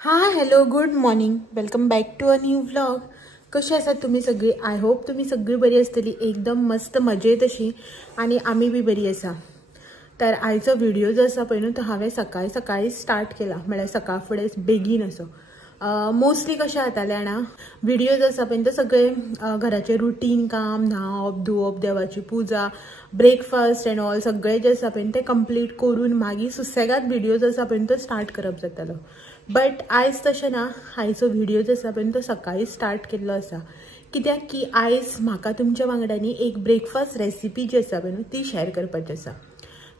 High hello good morning welcome back to a new vlog. कशी आसात तुम्ही सगळी? आय होप तुम्ही सगळी बरी आसतली, एकदम मस्त मजेत अशी. आणि आम्ही बी बरी आसा. तर आयचो व्हिडिओ जो आसा पळय न्हू तो हांवें सकाळी स्टार्ट केला, म्हळ्यार सकाळ फुडें बेगीन असो. मोस्टली कशें जातालें जाणा, व्हिडिओ जो आसा पळय तो सगळे घराचे रुटीन काम, न्हावप धुवप, देवाची पुजा, ब्रेकफास्ट एंड ऑल सगळे जे आसा पळय ते कंप्लीट करून मागीर सुसेगाद व्हिडिओ जो आसा पळय तो स्टार्ट करप जातालो. बट आयज तशें ना, आयचो व्हिडिओ जो आसा पळय तो सकाळी स्टार्ट केल्लो आसा. कित्याक की आयज म्हाका तुमच्या वांगडानी एक ब्रेकफास्ट रेसिपी जी आसा पळय ती शेअर करपाची आसा.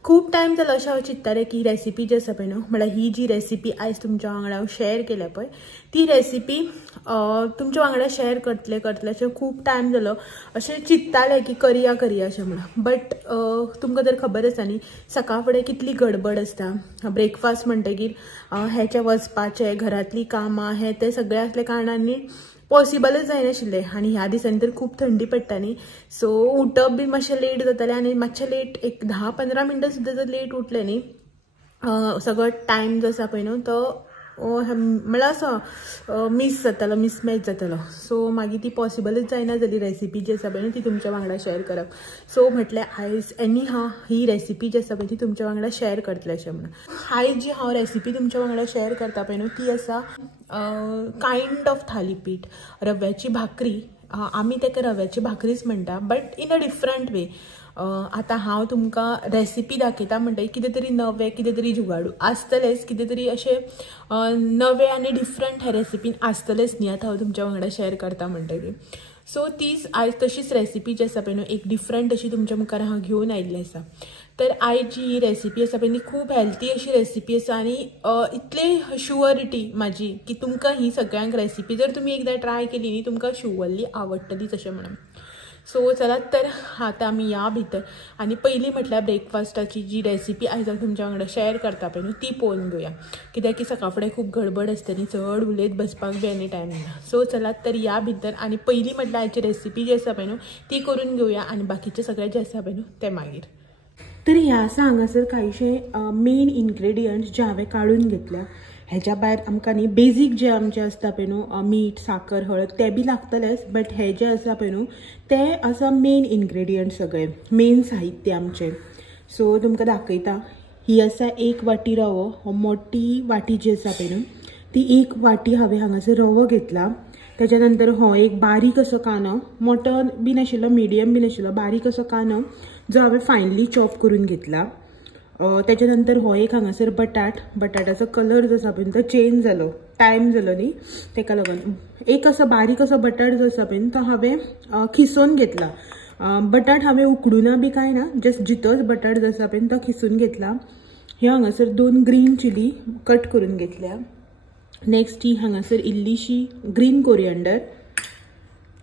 खूब टायम जालो अशें हांव चिंत्तालें की रेसिपी जी आसा पळय न्हू, म्हळ्यार ही जी रेसिपी आयज तुमच्या वांगडा हांव शेअर केल्या पळय ती रेसिपी तुमच्या वांगडा शेअर करतले अशें खूब टायम जालो अशें चिंत्तालें की करया अशें म्हणून. बट तुमकां तर खबर आसा न्ही, सकाळ फुडें कितली गडबड आसता. ब्रेकफास्ट म्हणटकीर हेचे वचपाचें, घरातली कामां हें तें सगळें आसल्या कारणान पॉसिबलच जायनाशिल्लें. आनी ह्या दिसांनी तर खूब थंडी पडटा न्ही, सो उठप बी मातशें लेट जातालें. आनी मातशें लेट एक 10-15 मिनटां सुद्दां जर लेट उठलें न्ही, सगळो टायम जो आसा पळय न्हू तो म्हळ्यार असो मिसमॅच जातालो. सो मागीर ती पॉसिबलच जायना जाली रेसिपी जी आसा पळय ती तुमच्या वांगडा शेअर करप. सो म्हटल्यार आयज एनी हांव ही रेसिपी जी आसा पळय ती तुमच्या वांगडा शेअर करतलें अशें म्हणून. आयज जी हांव रेसिपी तुमच्या वांगडा शेअर करता पळय न्हू ती आसा कायंड ऑफ थालीपीठ, रव्याची भाकरी. आमी ताका रव्याची भाकरीच म्हणटा, बट इन अ डिफरंट वे. आतां हांव तुमकां रेसिपी दाखयता म्हणटकीर कितें तरी नवें, कितें तरी जुगाडू आसतलेंच, कितें तरी अशें नवें आनी डिफरंट हे रेसिपीन आसतलेंच न्ही आतां हांव तुमच्या वांगडा शेअर करता म्हणटकीर. सो तीच आयज तशीच रेसिपी जी आसा पळय न्हू एक डिफरंट अशी तुमच्या मुखार हांव घेवन आयिल्लें आसा. तर आयज जी रेसिपी आसा पळय ती खूब हेल्थी अशी रेसिपी आसा. आनी इतली शुअरिटी म्हाजी की तुमकां ही सगळ्यांक रेसिपी जर तुमी एकदां ट्राय केली न्ही तुमकां शुअरली आवडटलीच अशें म्हणून. सो चलात तर आतां आमी या भितर. आनी पयली म्हटल्यार ब्रेकफास्टाची जी रेसिपी आयज हांव तुमच्या वांगडा शेअर करता पळय न्हू ती पळोवन घेवया. कित्याक की सकाळ फुडें खूब गडबड आसता न्ही, चड उलयत बसपाक बी आनी टायम ना. सो चलात तर या भितर. आनी पयली म्हटल्यार आयची रेसिपी जी आसा पळय न्हू ती करून घेवया आनी बाकीचें सगळें जें आसा पळय न्हू तें मागीर. तर ह्या आसा हांगासर कांयशे मेन इन्ग्रेडियंट्स जे हांवें काडून घेतल्या. हेच्या भायर आमकां न्ही बेजीक जे आमचें आसता पळय न्हू मीठ, साखर, हळद ते बी लागतलेच. बट हे जे आसा पळय न्हू ते आसा मेन इन्ग्रेडियंट्स, सगळे मेन साहित्य आमचें. सो तुमकां दाखयता. ही आसा 1 वाटी रवो. हो मोठी वाटी जी आसा पळय न्हू ती 1 वाटी हांवें हांगासर रवो घेतला. त्याच्या नंतर हो एक बारीक असो कांदो, मोठो बी नाशिल्लो, मिडियम बी नाशिल्लो, बारीक असो कांदो जो हांवें फायनली चॉप करून घेतला. त्याच्या नंतर हो एक हांगासर बटाटाचो कलर जो आसा पळय तो चेंज जालो, टायम जालो न्ही तेका लागून. एक असो बारीक असो बटाट जो आसा पळय तो हांवें खिसून घेतला. बटाट हांवें उकडुना बी कांय ना, जस्ट जितोच बटाट जो आसा पळय तो खिसून घेतला. हे हांगासर 2 ग्रीन चिली कट करून घेतल्या. नेक्स्ट ही हांगासर इल्लीशी ग्रीन कोरिएंडर.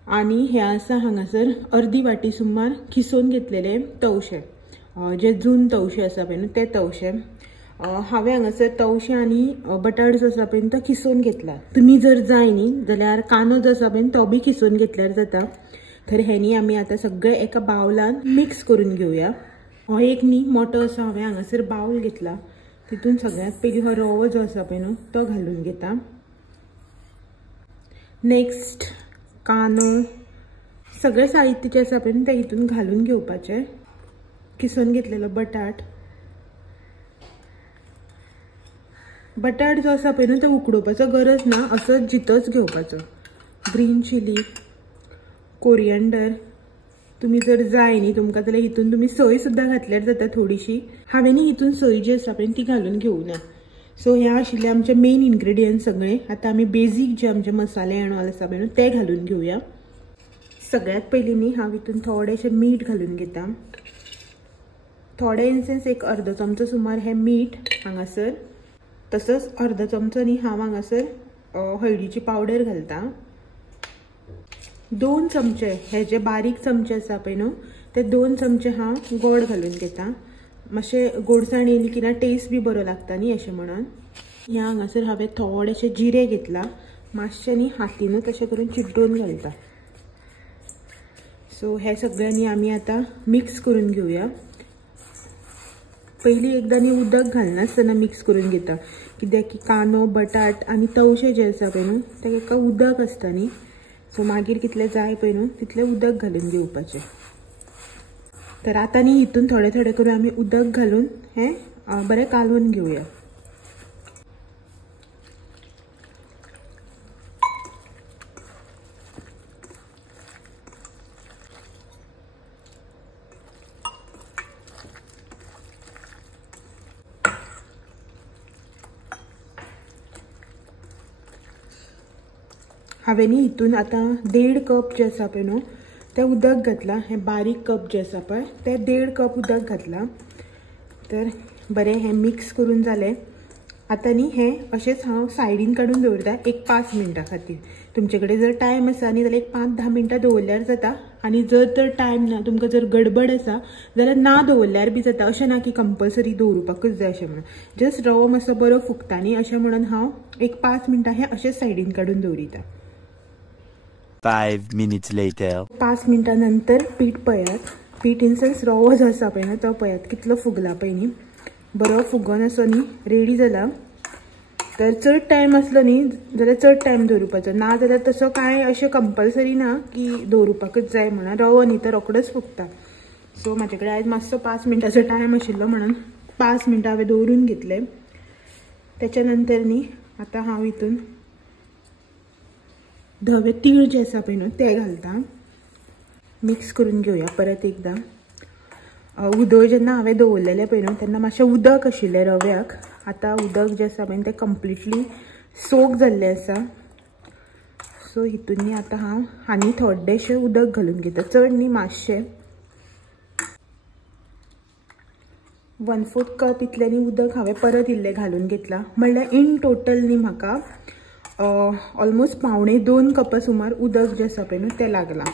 आनी हे आसा हांगासर अर्दी वाटी सुमार खिसून घेतलेले तवशे, जे जून तवशे आसा पळय न्हू ते तवशे. हांवें हांगासर तवशे आनी बटाट जो आसा पळय तो खिसून घेतला. तुमी जर जाय न्ही जाल्यार कांदो जो आसा पळय तो बी खिसून घेतल्यार जाता. तर हेनी आमी आतां सगळें एका बावलान मिक्स करून घेवया. हो एक न्ही मोठो असो हांवें हांगासर बावल घेतला. तितून सगळ्यात पयलीं हो रवो जो आसा पळय न्हू तो घालून घेता. नेक्स्ट कांदो, सगळें साहित्य जें आसा पळय तें हितून घालून घेवपाचें. किसून घेतलेलो बटाट जो आसा पळय न्हू तो उकडोवपाचो गरज ना, असो जितोच घेवपाचो. ग्रीन चिली, कोरिएंडर, तुमी जर जाय न्ही तुमकां जाल्यार हितून तुमी सोय सुद्दां घातल्यार जाता थोडीशी. हांवें न्ही हितून सोय जी आसा पळय ती घालून घेवना. सो हे आशिल्ले आमचे मेन इन्ग्रेडियंट्स सगळे. आतां आमी बेजीक जे आमचे मसाले एंड ऑल आसा पळय न्हू ते घालून घेवया. सगळ्यात पयलीं न्ही हांव हितून थोडेशें मीठ घालून घेता. थोडे इन सेन्स एक अर्दो चमचो सुमार हे मीठ हांगासर. तसोच अर्दो चमचो न्ही हांव हांगासर हळदीची पावडर घालता. 2 चमचे हे जे बारीक चमचे आसा पळय न्हू ते 2 चमचे हांव गोड घालून घेता. मातशें गोडसाण येयली की ना टेस्ट बी बरो लागता न्ही अशें म्हणून. ह्या हांगासर हांवें थोडेशें जिरे घेतला. मातशें न्ही हातीनूच अशें करून चिड्डून घालता. सो हे सगळ्यांनी आमी आतां मिक्स करून घेवया. पयलीं एकदां न्ही उदक घालनासतना मिक्स करून घेता, कित्याक की कांदो बटाट आनी तवशें जे आसा पळय न्हू ताका उदक आसता न्ही, सो मागीर कितलें जाय पळय न्हू तितलें उदक घालून घेवपाचें. तर आतां न्ही हितून थोडें थोडें करून आमी उदक घालून हें बरें कालवून घेवया. हांवें न्ही हितून आतां 1.5 कप जे आसा पळय न्हू तें उदक घातलां. हें बारीक कप जे आसा पळय तें 1.5 कप उदक घातलां. तर बरें हें मिक्स करून जालें. आतां न्ही हें अशेंच हांव सायडीन काडून दवरता एक 5 मिनटां खातीर. तुमचे कडेन जर टायम आसा न्ही जाल्यार एक 5-10 मिनटां दवरल्यार जाता, आनी जर तर टायम ना, तुमकां जर गडबड आसा जाल्यार ना दवरल्यार बी जाता. अशें ना की कंपल्सरी दवरुपाकूच जाय अशें म्हणून. जस्ट रवो मातसो बरो फुगता न्ही अशें म्हणून हांव एक 5 मिनटां हें अशेंच सायडीन काडून दवरिता. 5 minutes later. 5 मिनटां नंतर पीठ पळयात. पीठ इन सेन्स रवो जो आसा पळय न्हू तो पळयात कितलो फुगला पळय न्ही. बरो फुगोन असो न्ही रेडी जाला. तर चड टायम आसलो न्ही जाल्यार चड टायम दवरुपाचो, ना जाल्यार तसो कांय अशें कंपल्सरी ना की दवरुपाकूच जाय म्हणून. रवो न्ही तर रोखडोच फुगता. सो म्हाजे कडेन आयज मातसो 5 मिनटाचो टायम आशिल्लो म्हणून 5 मिनटां हांवें दवरून घेतले. त्याच्या नंतर न्ही आतां हांव हितून धवे तीळ जे आसा पळय न्हू ते घालता. मिक्स करून घेवया परत एकदां. उदक जेन्ना हांवें दवरलेलें पळय न्हू तेन्ना मातशें उदक आशिल्लें रव्याक. आतां उदक जें आसा पळय तें कंप्लिटली सोक जाल्लें आसा. सो हितून न्ही आतां हांव आनी थोडेशें उदक घालून घेता, चड न्ही मातशें. 1/4 कप इतलें न्ही उदक हांवें परत इल्लें घालून घेतलां. म्हणल्यार इन टोटल न्ही म्हाका ऑलमोस्ट 1.25 कपा सुमार उदक जें आसा पळय न्हू तें लागलां.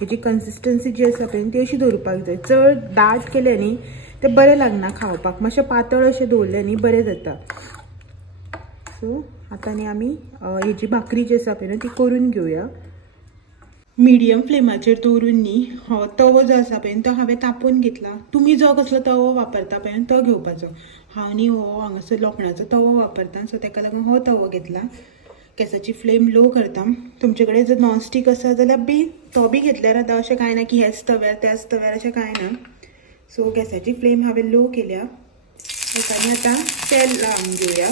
हेची कन्सिस्टन्सी जी आसा पळय ती अशी दवरपाक जाय. चड दाट केलें न्ही तें बरें लागना खावपाक, मातशें पातळ अशें दवरलें न्ही बरें जाता. सो आतां न्ही आमी हेजी भाकरी जी आसा पळय न्हू ती करून घेवया. मिडियम फ्लेमाचेर दवरून न्ही तवो जो आसा पळय तो हांवें तापोवन घेतला. तुमी जो कसलो तवो वापरता पळय तो घेवपाचो. हांव न्ही हो हांगासर लोखणाचो तवो वापरता, सो ताका लागून हो तवो घेतला. गॅसाची फ्लेम लो करता. तुमचे कडेन जर नॉनस्टीक आसा जाल्यार बी तो बी घेतल्यार आतां अशें कांय ना की हेच तव्यार त्याच तव्यार अशें कांय ना. सो गॅसाची फ्लेम हांवें लो केल्या. आनी आतां तेल लावन घेवया.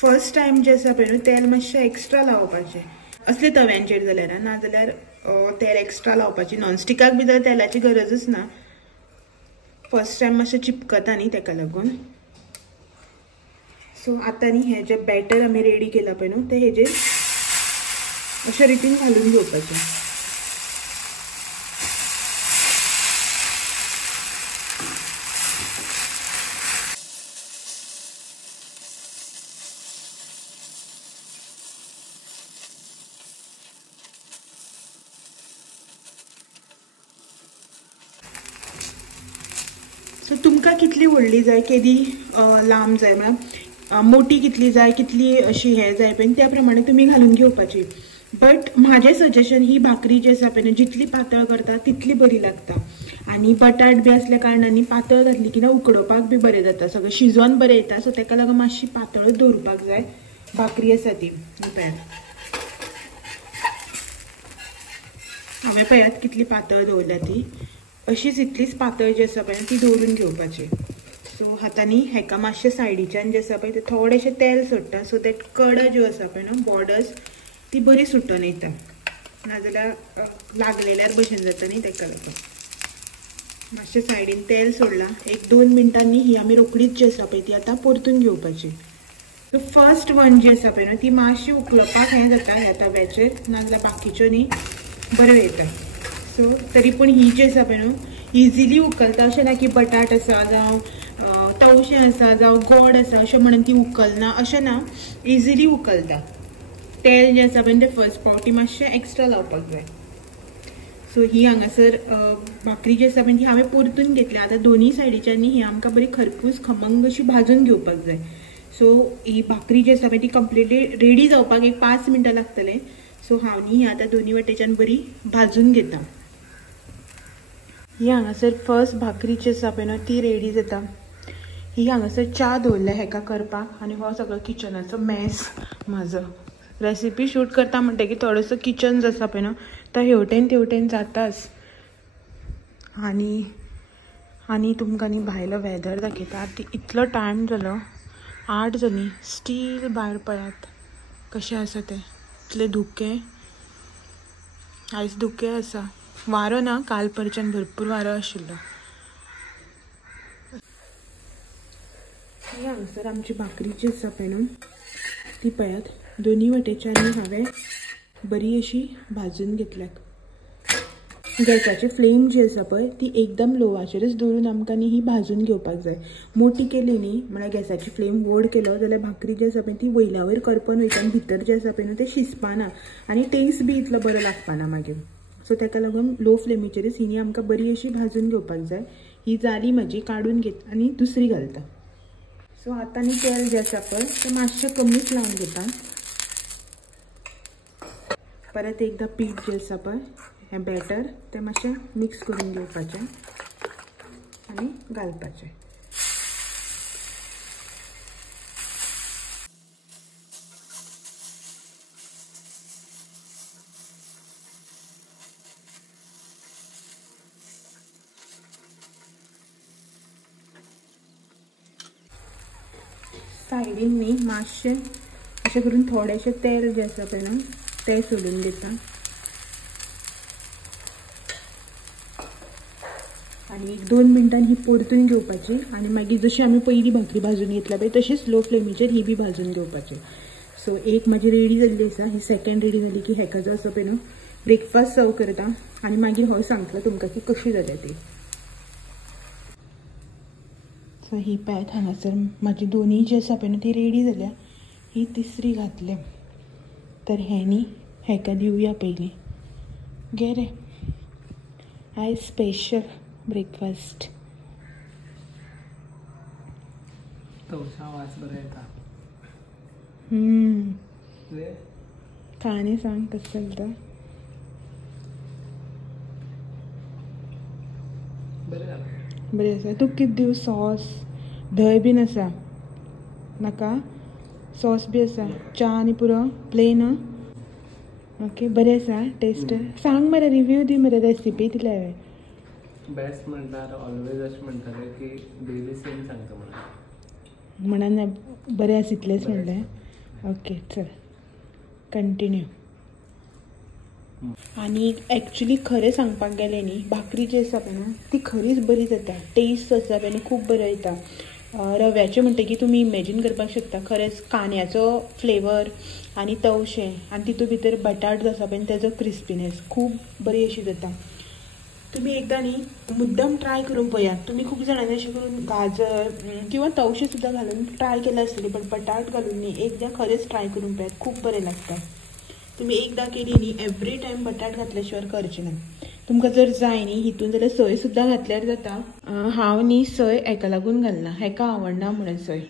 फर्स्ट टायम जे आसा पळय न्हू तेल मातशें एक्स्ट्रा लावपाचें असले तव्यांचेर जाल्यार, ना जाल्यार तेल एक्स्ट्रा लावपाची. नॉनस्टिकाक बी जाल्यार तेलाची गरजच ना. फर्स्ट टायम मातशें चिपकता न्ही ताका लागून. सो आतां न्ही हें जें बॅटर आमी रेडी केलां पळय न्हू तें हेजेर अशे रितीन घालून घेवपाचें. सो तुमकां कितली व्हडली जाय, केदी लांब जाय, म्हळ्यार मोठी कितली जाय, कितली अशी हे जाय पळय त्या प्रमाणे तुमी घालून घेवपाची. बट म्हाजें सजेशन ही भाकरी जी आसा पळय जितली पातळ करता तितली बरी लागता. आनी बटाट बी असल्या कारणांनी पातळ घातली की ना उकडोवपाक बी बरें जाता, सगळें शिजोन बरें येता. सो ताका लागून मातशी पातळच दवरपाक जाय भाकरी आसा ती. हांवें पळयात कितली पातळ दवरल्या ती. अशीच इतलीच पातळ जी आसा पळय ती दवरून घेवपाची. सो हातांनी हेका मातशें सायडीच्यान जे आसा पळय ते थोडेशें तेल सोडटा, सो ते कडा ज्यो आसा पळय न्हू बॉर्डर्स ती बरी सुटोन येता, नाजाल्यार लागलेल्यार भशेन जाता न्ही ताका लागून. मातशें सायडीन तेल सोडलां. 1-2 मिनटांनी ही आमी रोकडीच जी आसा पळय ती आतां परतून घेवपाची. सो फर्स्ट वन जी आसा पळय न्हू ती मातशी उकळपाक हें जाता ह्या तव्याचेर, नाजाल्यार बाकीच्यो न्ही बऱ्यो येता. सो तरी पूण ही जी आसा पळय न्हू इजिली उकलता. अशें ना की बटाट आसा जावं तवशें आसा जावं गोड आसा अशें म्हणून ती उकलना अशें ना, इजिली उकलता. तेल जें आसा पळय तें फर्स्ट पावटी मातशें एक्स्ट्रा लावपाक जाय. सो ही हांगासर भाकरी जी आसा पळय ती हांवें परतून घेतल्या. आतां दोनी सायडीच्यानी ही आमकां बरी खरपूस खमंग अशी भाजून घेवपाक जाय. सो ही भाकरी जी आसा पळय ती कंप्लिटली रेडी जावपाक एक 5 मिनटां लागतले. सो हांव न्ही आतां दोनी वाटेच्यान बरी भाजून घेता. ही हांगासर फर्स्ट भाकरी जी आसा पळय न्हू ती रेडी जाता. ही हांगासर च्या दवरल्या हेका करपाक आनी हो सगळो किचनाचो मॅस म्हाजो. रेसिपी शूट करता म्हणटकीर थोडोसो किचन जो आसा पळय न्हू तो हेवटेन तेवटेन जाताच. आनी तुमकां न्ही भायलो वेदर दाखयता. इतलो टायम जालो 8 जालीं स्टील भायर पळयात कशें आसा तें. इतले धुकें आयज धुकें आसा. वारो ना, काल परच्यान भरपूर वारो आशिल्लो. हांगासर आमची भाकरी जी आसा पळय न्हू ती पळयात. दोनी वाटेच्यान हांवें बरी अशी भाजून घेतल्यात. गॅसाची फ्लेम जी आसा पळय ती एकदम लोवाचेरच दवरून आमकां न्ही ही भाजून घेवपाक जाय. मोठी केली न्ही म्हळ्यार गॅसाची फ्लेम व्हड केलो जाल्यार भाकरी जी आसा पळय ती वयल्या वयर करपन वयता आनी भितर जे आसा पळय न्हू तें शिजपाना आनी टेस्ट बी इतलो बरो लागपाना मागीर. सो ताका लागून लो फ्लेमीचेरच हिनी आमकां बरी अशी भाजून घेवपाक जाय. ही जाली म्हजी, काडून घेता आनी दुसरी घालता. सो आतां न्ही तेल जें आसा पळय तें मातशें कमीच लावन घेता. परत एकदां पीठ जें आसा पळय हें बॅटर तें मातशें मिक्स करून घेवपाचें आनी घालपाचें. सायडीन न्ही मातशें अशें करून थोडेशें तेल जें आसा पळय न्हू तें सोडून दिता. आनी 1-2 मिनटां ही परतून घेवपाची आनी मागीर जशी आमी पयलीं भाकरी भाजून घेतल्या पळय तशीच लो फ्लेमीचेर ही बी भाजून घेवपाची. सो एक म्हाजी रेडी जाल्ली आसा. ही सेकंड रेडी जाली की हेका जो आसा पळय न्हू ब्रेकफास्ट सर्व करता आनी मागीर हो सांगतलो तुमकां की कशी जाल्या ती. सो ही पळयात हांगासर म्हाजी दोनी जी आसा पळय न्हू ती रेडी जाल्या. ही तिसरी घातल्या. तर हें न्ही हेका दिवया पयलीं. घे रे, आयज स्पेशल ब्रेकफास्ट. तवशा वास बरो येता. खाणी सांग कसं चलता. बरें आसा. तूं कितें दिवं? सॉस धंय बीन आसा नाका? सॉस बी आसा. च्या आनी पुरो प्लेन. ओके बरें आसा टेस्ट. सांग मरे, रिव्यू दी मरे. रेसिपी दिल्या हांवें. बेस्ट म्हणल्यार ऑलवेज अशें म्हणटाले की डेली सेम सांगता म्हणून. म्हणून बरें आसा इतलेंच म्हणलें. ओके चल कंटिन्यू. आनी एक्चुली खरें सांगपाक गेलें न्ही भाकरी जी आसा पळय न्हू ती खरीच बरी जाता. टेस्ट आसा पळय न्ही खूब बरो येता. रव्याचें म्हणटकीर तुमी इमॅजीन करपाक शकता खरेंच कांद्याचो फ्लेवर आनी तवशें आनी तितूंत भितर बटाट जो आसा पळय तेजो क्रिस्पीनेस खूब बरी अशी जाता. तुमी एकदां न्ही मुद्दम ट्राय करून पळयात. तुमी खूब जाणांनी अशें करून गाजर किंवा तवशें सुद्दां घालून ट्राय केलें आसतलें बट बटाट घालून न्ही एकदां खरेंच ट्राय करून पळयात. खूब बरें लागता. तुमी एकदां केली न्ही एवरी टायम बटाट घातल्या शिवाय करचें ना. तुमकां जर जाय न्ही हितून जाल्यार सोय सुद्दां घातल्यार जाता. हांव न्ही सोय हेका लागून घालना, हेका आवडना म्हणून सोय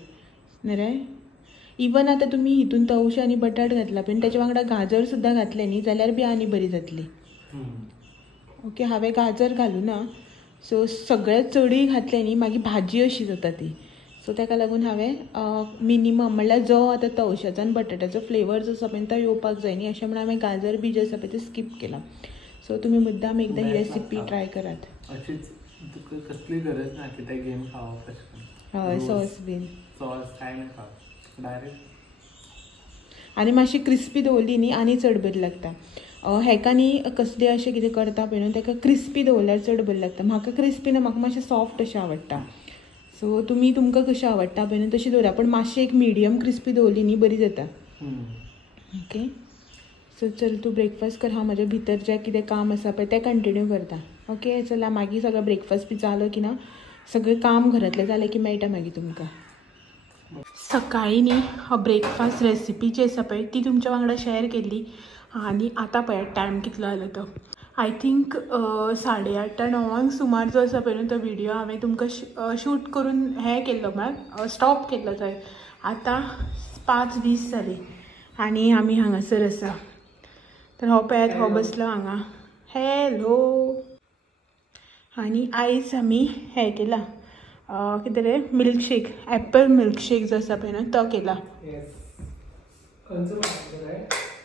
न्ही रे. इवन आतां तुमी हितून तवशें आनी बटाट घातला पळय तेच्या वांगडा गाजर सुद्दां घातलें न्ही जाल्यार बी आनी बरी जातली. ओके हांवें गाजर घालूना. सो सगळें चडूय घातलें न्ही मागीर भाजी अशी जाता ती. सो ताका लागून हांवें मिनिमम म्हणल्यार जो आतां तवशाचो आनी बटाट्याचो फ्लेवर जो आसा पळय तो येवपाक जाय न्ही अशें म्हणून हांवें गाजर बी जे आसा पळय ते स्कीप केला. सो तुमी मुद्दाम एकदां ही रेसिपी ट्राय करात. अशीच तुका कसली गरज ना की ते गेम खावप अशें. हय सॉस बीन सॉस कांय नाका डायरेक्ट. आनी मातशी क्रिस्पी दवरली न्ही आनी चड बरी लागता. हेका न्ही कसलें अशें कितें करता पळय न्हू ताका क्रिस्पी दवरल्यार चड बरी लागता. म्हाका क्रिस्पी ना, म्हाका मातशें सॉफ्ट अशें आवडटा. सो तुमकां कशें आवडटा पळय न्हू तशी दवरा. पण मातशें एक मिडियम क्रिस्पी दवरली न्ही बरी जाता. ओके सो चल तूं ब्रेकफास्ट कर. हांव म्हज्या भितर जें कितें काम आसा पळय तें कंटिन्यू करता. ओके चला मागीर सगळो ब्रेकफास्ट बी जालो की ना सगळें काम घरांतलें जालें की मेळटा मागीर तुमकां. सकाळीं न्ही ब्रेकफास्ट रेसिपी जी आसा पळय ती तुमच्या वांगडा शेअर केल्ली. आनी आतां पळयात टायम कितलो जालो तो. आय थिंक 8:30-9 सुमार जो आसा पळय न्हू तो व्हिडियो हांवें तुमकां शूट करून हें केल्लो म्हळ्यार स्टॉप केल्लो थंय. आतां 5:20 जाली आनी आमी हांगासर आसा. तर हो पळयात हो बसलो हांगा. हॅलो आणि आयज आमी हे केला कितें रे मिल्कशेक ॲपल मिल्कशेक जो आसा पळय न्हू तो केला.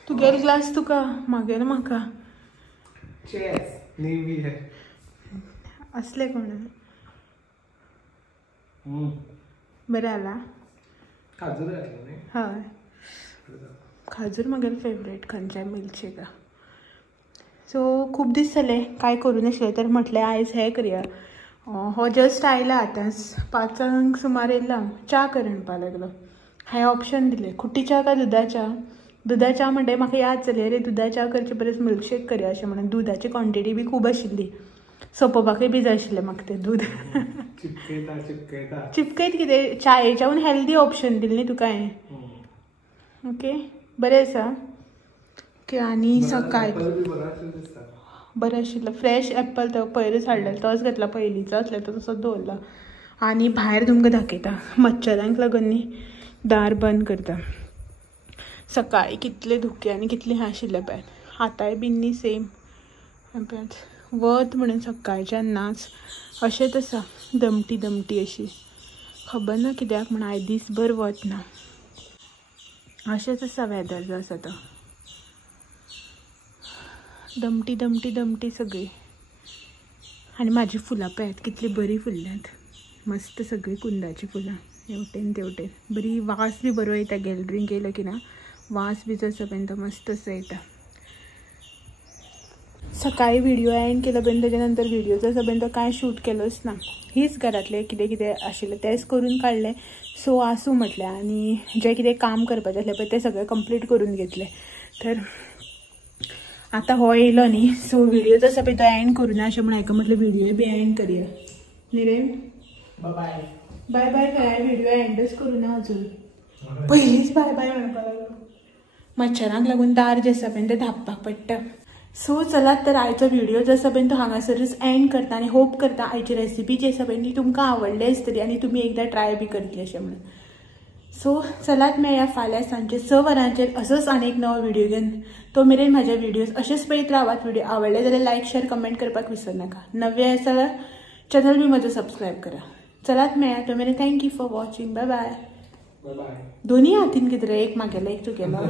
तुगेलो ग्लास तुका मागेलो म्हाका असले कोण बरें जाला. हय खाजूर म्हगेलो फेवरेट खंयच्याय मिल्कशेका. सो खूब दीस जाले काय करूं नाशिल्लें तर म्हटलें आयज हें करया. हो जस्ट आयला आतांच 5 सुमार येयला. च्या कर म्हणपा लागलो. हांवें ऑप्शन दिलें खुटी च्या काय दुदा च्या. दुदा च्या म्हणटकीर म्हाका याद जाली अरे दुदा च्या करचे परस मिल्कशेक करया अशें म्हणून. दुदाची क्वॉन्टिटी बी खूब आशिल्ली. सोंपोवपाकय बी जाय आशिल्लें म्हाका तें दूद. चिपकयत कितें चायेच्याहून हेल्दी ऑप्शन दिलें न्ही तुका हांवें. ओके बरें आसा. ओके आनी सकाळ बरें आशिल्लो फ्रेश एप्पल तो पयरूच हाडलेलो तोच घेतला पयलींचो आसलो तो तसोच दवरला. आनी भायर तुमकां दाखयता मच्छरांक लागून न्ही दार बंद करता. सकाळीं कितले धुके आनी कितलें हें आशिल्लें पळय आतांय बीन न्ही सेम वत म्हणून सकाळच्यान नाच अशेंच आसा दमटी दमटी अशी. खबर ना कित्याक म्हण आयज दीसभर वत ना अशेंच आसा वेदर जो आसा तो दमटी दमटी दमटी सगळी. आनी म्हाजी फुलां पळयात कितली बरी फुल्ल्यात मस्त सगळी कुंदाची फुलां हेवटेन तेवटेन. बरी वास बी बरो येता गॅलरींक येयलो की ना वास बी जो आसा पळय तो मस्त असो येता. सकाळी व्हिडिओ एंड केलो पळय तेच्या नंतर व्हिडिओ जो आसा पळय तो कांय शूट केलोच ना. हीच घरातले कितें कितें आशिल्लें तेंच करून काडलें. सो आसूं म्हटलें आनी जें कितें काम करपाचें आसलें पळय तें सगळें कंप्लीट करून घेतलें. तर आतां हो येयलो न्ही सो व्हिडिओ जो आसा पळय तो एंड करूना अशें म्हणून हाका म्हटलें व्हिडिओ बी एंड करया न्ही रे. बाय बाय बाय काय व्हिडिओ एंडच करूना अजून पयलींच बाय बाय म्हणपा लागलो. मच्छरांक लागून दार जें आसा पळय तें धांपपाक पडटा. सो चलात तर आयचो व्हिडिओ जो आसा पळय तो हांगासरच एंड करता आनी होप करता आयची रेसिपी जी आसा पळय ती तुमकां आवडली आसतली आनी तुमी एकदां ट्राय बी करतली अशें म्हणून. सो चलात मेळया फाल्यां सांजचे 6 वरांचेर असोच आनी एक नवो व्हिडिओ घेवन. तो मेरेन म्हाजे व्हिडिओज अशेंच पळयत रावात. व्हिडिओ आवडले जाल्यार लायक शेअर कमेंट करपाक विसर नाका. नवे आसा जाल्यार चॅनल बी म्हजो सबस्क्रायब करा. चलात मेळया तो मेरेन thank you for watching. Bye bye. दोनी हातीन कितें रे एक म्हागेलो एक तुगेलो.